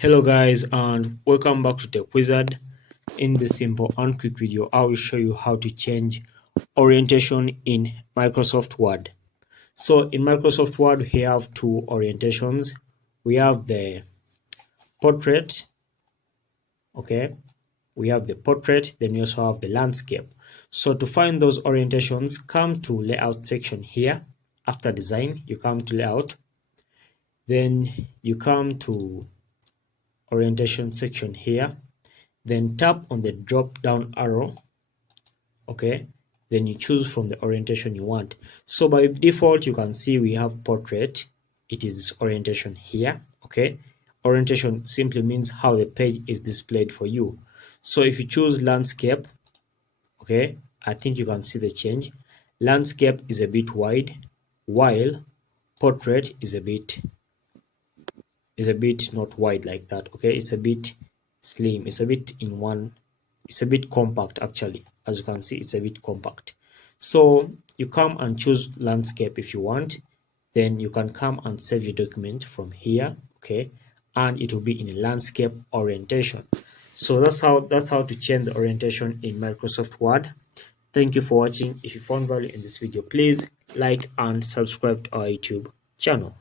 Hello guys, and welcome back to Tech Wizard. In this simple and quick video, I will show you how to change orientation in Microsoft Word. So in Microsoft Word, we have two orientations. We have the portrait, okay? We have the portrait, then we also have the landscape. So to find those orientations, come to layout section here. After design, you come to layout. Then you come to orientation section here. Then tap on the drop down arrow, okay, then you choose from the orientation you want. So by default you can see we have portrait. It is orientation here, okay. Orientation simply means how the page is displayed for you. So if you choose landscape, okay, I think you can see the change. Landscape is a bit wide, while portrait is a bit not wide like that, okay. It's a bit slim, it's a bit in one, it's a bit compact actually. As you can see, it's a bit compact. So you come and choose landscape if you want, then you can come and save your document from here, okay, and it will be in a landscape orientation. So that's how to change the orientation in Microsoft Word. Thank you for watching. If you found value in this video, please like and subscribe to our YouTube channel.